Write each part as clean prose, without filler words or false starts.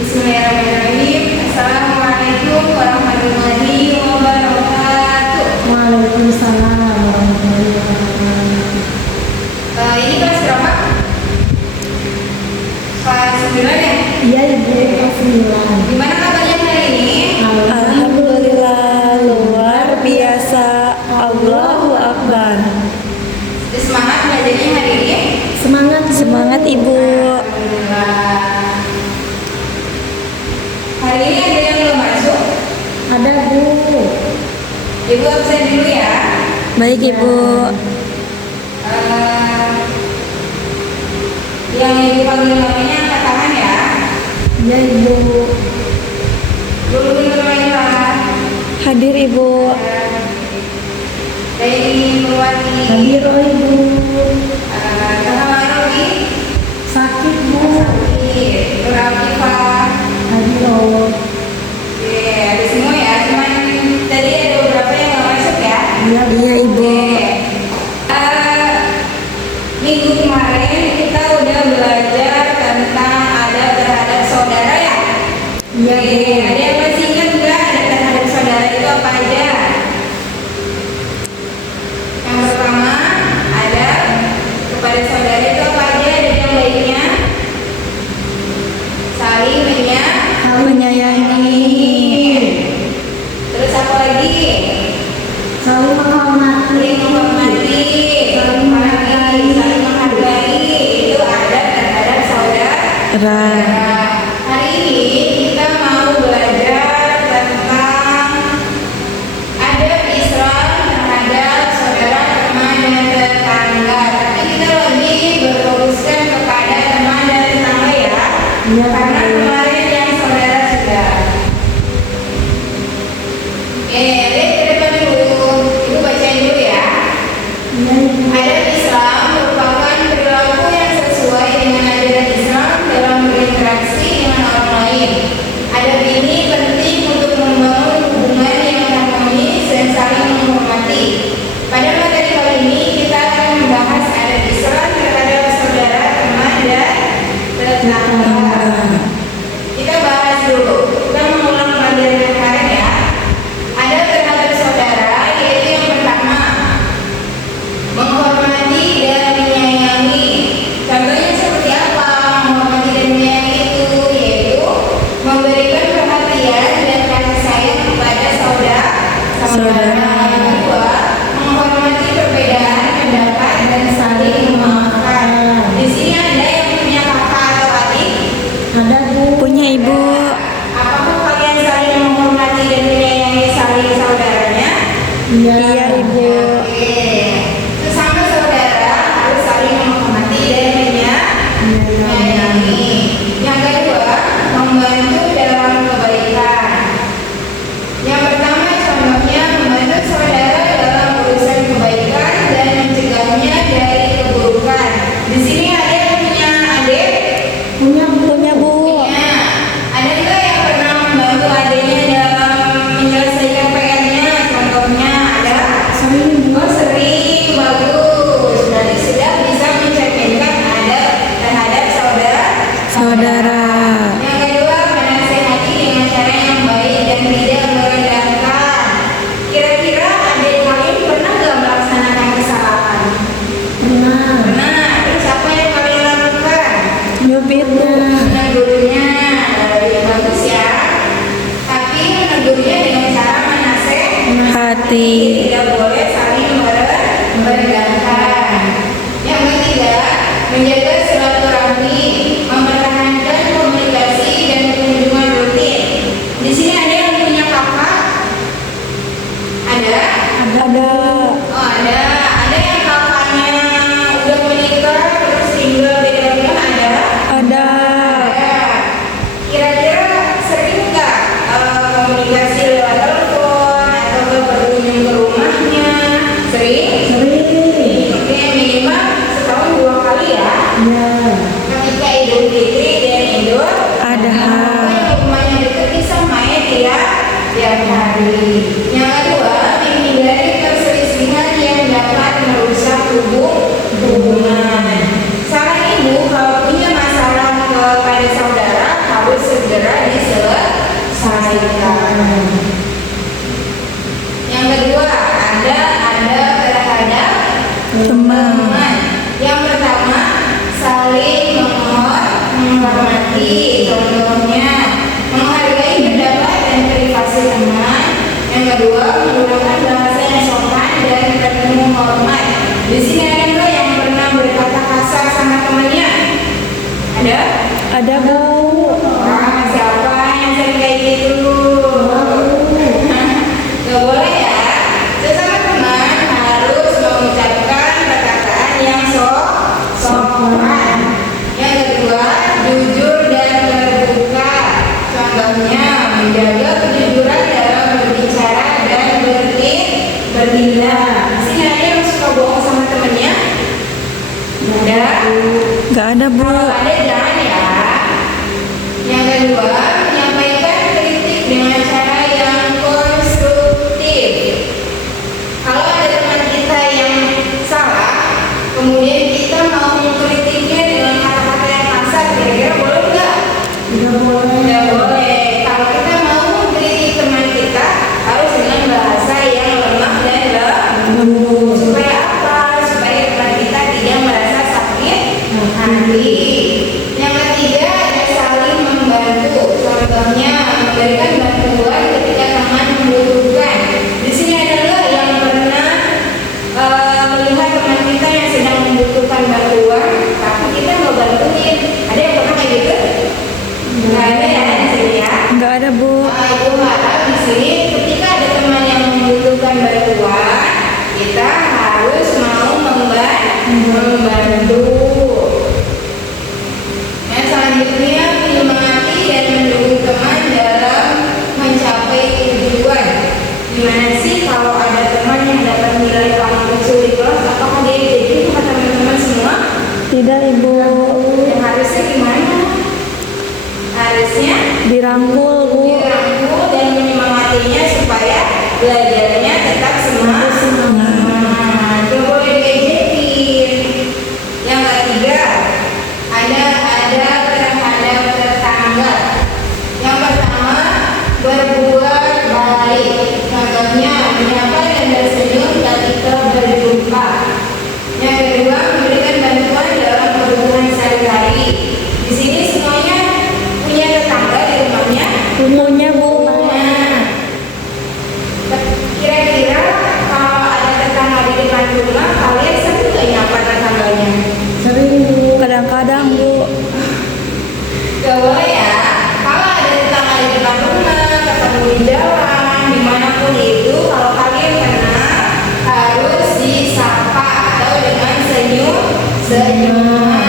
Bismillahirrahmanirrahim. Assalamualaikum warahmatullahi wabarakatuh. Waalaikumsalam warahmatullahi wabarakatuh. Ini kelas berapa? Kelas 9 ya? Iya Ibu, kelas 9. Gimana kabarnya hari ini? Alhamdulillah, luar biasa. Allahu Akbar. Semangat belajarnya hari ini? Semangat Bu. Semangat Ibu. Alhamdulillah. Hari ini ada yang belum masuk? Ada Bu. Ibu absen dulu ya. Baik Ibu. Yang ibu panggil namanya angkat tangan ya. Iya Ibu. Dulu lah. Hadir Ibu. Dari Purwati. Hadiro Ibu. Kakak Robi. Sakit Bu. Sakit. Berapa? Hadiro. Oke, ada semua ya. Cuman tadi ada beberapa yang nggak masuk ya. Iya Bu. Iya Ibu. Minggu kemarin kita udah belajar tentang adab terhadap saudara ya. Iya Oke, Bu. ada yang masih ingat nggak adab terhadap saudara itu apa aja? Yang pertama, adab kepada saudara itu apa aja? Adab yang baiknya saling Menyayangi. Terus apa lagi? Saling menghormati. Saling menghormati, saling menghargai, itu adab terhadap saudara. Hari ini kita mau belajar tentang adab Islam terhadap saudara, teman, dan tetangga. Tapi kita lebih berfokuskan kepada teman dan tetangga ya. Iya, Karena Bu. kemarin yang saudara sudah. Lihat ke depan dulu. Ibu bacain dulu ya. Iya Ibu. Adab Islam merupakan perilaku yang sesuai dengan ajaran Islam dalam berinteraksi dengan orang lain. Adab ini penting untuk membangun hubungan yang harmonis dan saling menghormati. Pada materi kali ini kita akan membahas adab Islam terhadap saudara, teman, dan tetangga. Kita bahas dulu. Kita mengulang pelajaran yang kemarin ya. Adab terhadap saudara yaitu yang pertama, menghormati dan menyayangi. Contohnya seperti apa menghormati dan menyayangi itu? Yaitu memberikan perhatian dan kasih sayang kepada saudara. Yang kedua, menghormati perbedaan pendapat dan saling memaafkan. Di sini ada yang punya kakak atau adik? Ada Bu. Punya Ibu. Apakah kalian saling menghormati dan menyayangi saling saudaranya? Iya. Iya Ibu. Oke. Sesama saudara harus saling menghormati dan menyayangi. Yang kedua, membantu dalam kebaikan. Yang pertama contohnya membantu saudara dalam urusan kebaikan dan mencegahnya dari keburukan. Di sini ada yang punya adik? Punya Bu. Punya Bu. Punya. Ada nggak yang pernah membantu adiknya dalam menyelesaikan PR-nya? Contohnya ada? Sering Bu. Oh sering, bagus. Berarti sudah bisa mencerminkan adab terhadap Saudara. yang kedua, menasehati dengan cara yang baik dan tidak merendahkan. Kira-kira adik kalian pernah nggak melaksanakan kesalahan? Pernah. Pernah. Terus apa yang kalian lakukan? Nyubitnya. Menegurnya. Bagus ya. Tapi menegurnya dengan cara Hati. tidak boleh saling merendahkan. Yang ketiga, menjaga silaturahmi, mempertahankan komunikasi dan kunjungan rutin. Di sini ada yang punya kakak? Ada? Ada. Oh ada. Ada yang kakaknya udah menikah terus tinggal beda rumah? Ada? Ada. Ada. Kira-kira sering nggak komunikasi lewat telepon atau berkunjung ke rumah? menjaga kejujuran dalam berbicara dan bertindak. Di sini ada yang suka bohong sama temennya? Ada? Gak ada, Bu. Kalau ada jangan ya. Yang kedua, menyampaikan kritik dengan cara yang konstruktif. Kalau ada teman kita yang salah, kemudian kita mau mengkritiknya dengan kata-kata yang kasar, kira-kira boleh nggak? Tidak boleh. Tidak boleh. Kalau kita mau mengkritik teman kita, harus dengan bahasa yang lemah dan lembut. Supaya apa? Supaya teman kita tidak merasa sakit hati. Yang ketiga, ada saling membantu. Contohnya, memberikan bantuan ketika teman membutuhkan. Di sini adalah yang pernah melihat teman kita yang sedang membutuhkan bantuan, tapi kita nggak bantuin. Ada yang pernah kayak gitu? Nggak ada ya di sini ya. Gak ada, Bu. Ibu harap di sini ketika ada teman yang membutuhkan bantuan, kita harus mau membantu. Yang selanjutnya, menyemangati dan mendukung teman dalam mencapai tujuan. Gimana sih kalau ada teman yang dapat nilai paling kecil di kelas, apakah dia jadi sama teman-teman semua? Tidak, Ibu. Yang harusnya gimana? Harusnya Dirangkul, Bu. dirangkul dan menyemangatinya supaya belajarnya tetap semangat. Gak boleh diejekin. Yang ketiga, ada terhadap tetangga. Yang pertama, berbuat baik. Contohnya, menyapa dan bersenyum ketika berjumpa. Yang kedua, memberikan bantuan dalam kebutuhan sehari-hari. Di sini semuanya punya tetangga di rumahnya. Punya, Bu. Nah, kira-kira kalau ada tetangga di depan rumah, kalian sering nggak nyapa tetangganya? Sering, Bu. Kadang-kadang, Bu. Gak boleh ya. Kalau ada tetangga di depan rumah, ketemu di jalan, dimanapun itu, kalau kalian kenal, harus disapa atau dengan senyuman.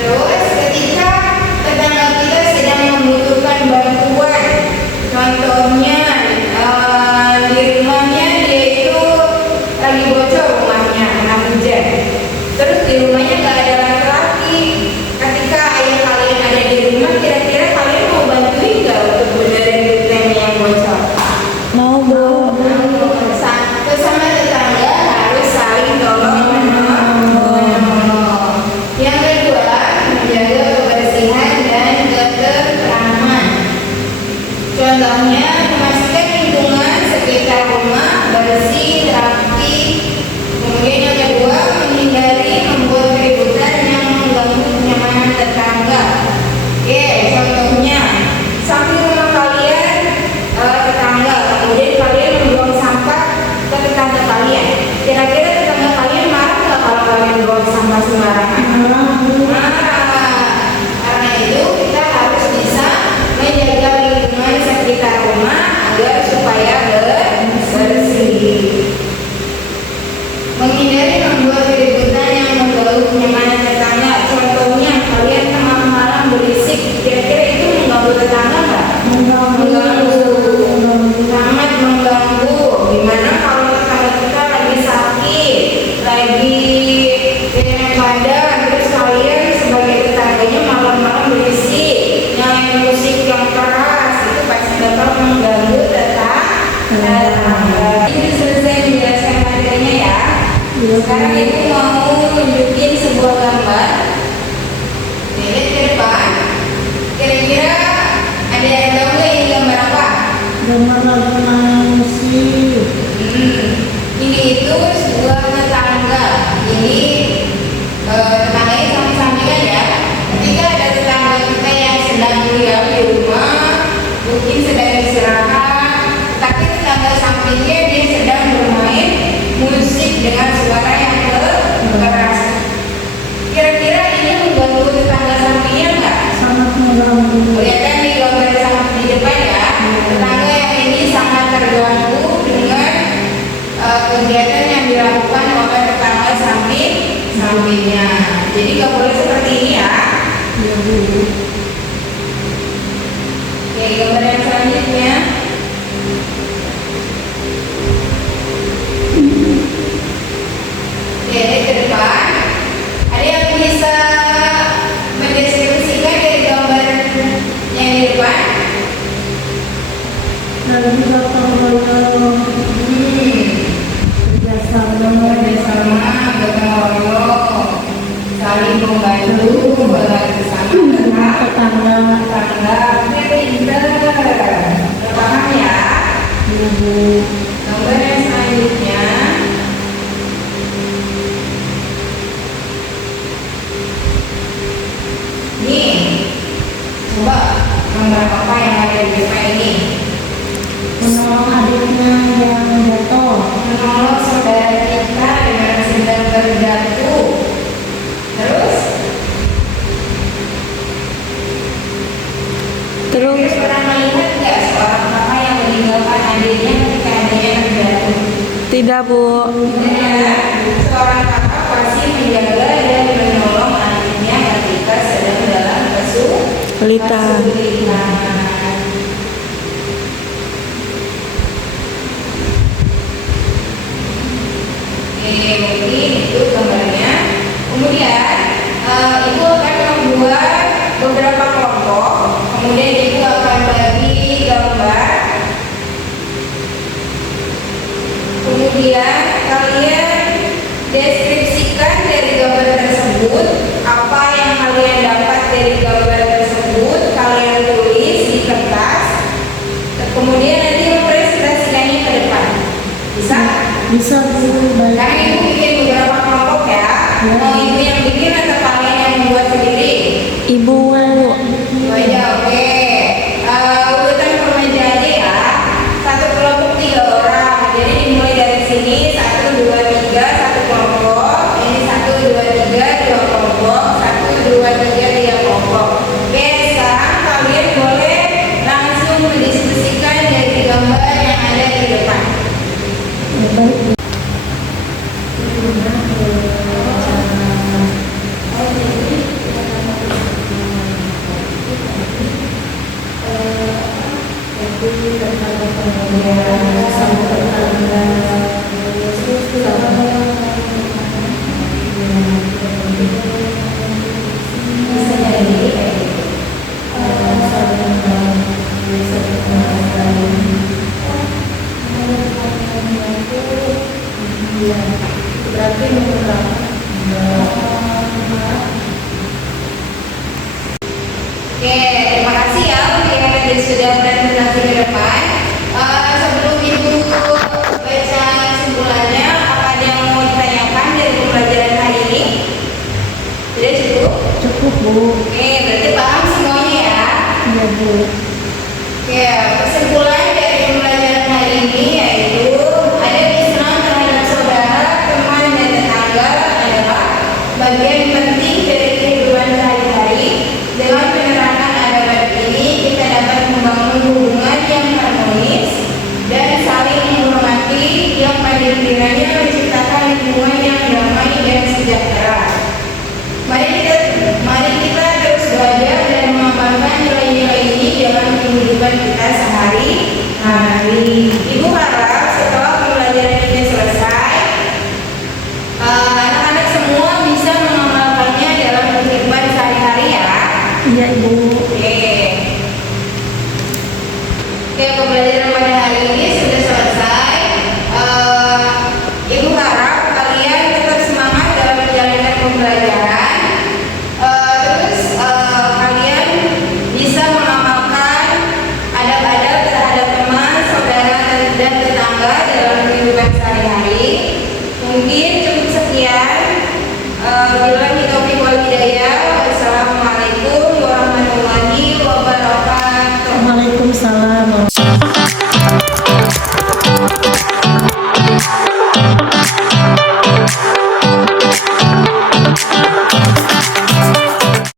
Terus ketika tetangga kita sedang membutuhkan bantuan, contohnya di rumahnya dia itu lagi bocor rumahnya kena hujan. Terus di rumahnya nggak ada laki-laki. Ketika ayah kalian ada di rumah, kira-kira kalian mau bantuin nggak untuk benerin gentengnya yang bocor? Mau, Bu. Sesama tetangga harus saling tolong menolong. Yang kedua, menjaga kebersihan dan ketentraman. Contohnya, memastikan lingkungan sekitar rumah bersih, rapi. Kemudian yang kedua, menghindari membuat keributan yang mengganggu kenyamanan tetangga. Oke, contohnya, samping rumah kalian tetangga, kemudian kalian membuang sampah ke tetangga kalian. Kira-kira tetangga kalian marah nggak kalau kalian buang sampah sembarangan? Karena itu kita harus bisa menjaga lingkungan sekitar rumah agar supaya bersih. Menghindari membuat keributan yang mengganggu kenyamanan tetangga. Contohnya kalian tengah malam berisik, kira-kira itu mengganggu tetangga nggak? Mengganggu, sangat mengganggu. Gimana kalau tetangga kita lagi sakit, lagi enak badan, terus kalian sebagai tetangganya malam-malam berisik, nyalain musik yang keras, itu pasti bakal mengganggu tetangga. Ini selesai menjelaskan materinya ya. Sekarang ibu mau nunjukin sebuah gambar. Lihat ke depan. Kira-kira ada yang tahu nggak ini gambar apa? Gambar lagu musik. Ini itu sebuah tetangga. Ini tetangganya samping-sampingan ya. Ketika ada tetangga kita yang sedang diam di rumah, mungkin sedang istirahat, tapi tetangga sampingnya dia sedang bermain musik dengan suara yang keras. Kira-kira ini mengganggu tetangga sampingnya nggak? Sangat mengganggu. Lihat kan di gambar di depan ya, tetangga yang ini sangat terganggu dengan kegiatan yang dilakukan oleh tetangga sampingnya. Jadi nggak boleh seperti ini ya. Iya, Bu. Oke, gambar yang Oke, ini ke depan. Ada yang bisa mendeskripsikan dari gambar yang di depan? dan juga pergaulan kerjasama gotong royong, saling membantu, bersama dengan tetangga tetangga. Oke, pinter. Paham ya? ibu Gambar yang selanjutnya. Nih, coba gambar apa yang ada di depan ini? menolong adiknya yang jatuh, Menolong saudara kita dengan sedang berjatuh. Terus, Terus pernah melihat nggak seorang kakak yang meninggalkan adiknya ketika adiknya terjatuh? tidak Bu. Ya, seorang kakak pasti menjaga dan menolong adiknya ketika sedang dalam Kesulitan. kesulitan. Oke, mungkin itu gambarnya. Kemudian ibu akan membuat beberapa kelompok. Kemudian ibu akan bagi gambar. Kemudian kalian deskripsikan dari gambar tersebut apa yang kalian dapat dari gambar tersebut. Kalian tulis di kertas. Kemudian nanti mempresentasikannya ke depan. Bisa? bisa bu baik Sekarang ibu bikin beberapa kelompok ya. Mau ibu yang bikin atau kalian yang membuat sendiri? Ibu. Oh ya, oke. Urutan permajaannya ya. Satu kelompok 3 orang. Jadi dimulai dari sini 1, 2, 3 satu kelompok. Ini 1, 2, 3 2 kelompok. 1, 2, 3 3 kelompok. Oke, sekarang kalian boleh langsung mendiskusikan dari gambar yang ada di depan. baik bu. Bisa jadi berarti nomor berapa? Oke, terima kasih ya untuk yang tadi sudah presentasi ke depan. Sebelum ibu baca kesimpulannya, apa ada yang mau ditanyakan dari pembelajaran hari ini? Sudah cukup? Cukup bu, Oke, berarti paham semuanya ya. iya bu. Oke, kesimpulan dari pembelajaran hari ini yaitu adab Islam terhadap saudara, teman, dan tetangga adalah bagian penting dari kehidupan sehari-hari. Dengan penerapan adab ini, kita dapat membangun hubungan yang harmonis dan saling menghormati yang pada intinya menciptakan lingkungan yang damai dan sejahtera. Mari kita terus belajar dan mengamalkan nilai-nilai ini dalam kehidupan kita sehari-hari. Ibu harap setelah pembelajaran ini selesai, anak-anak semua bisa mengamalkannya dalam kehidupan sehari-hari ya. Iya ibu. Oke, pembelajaran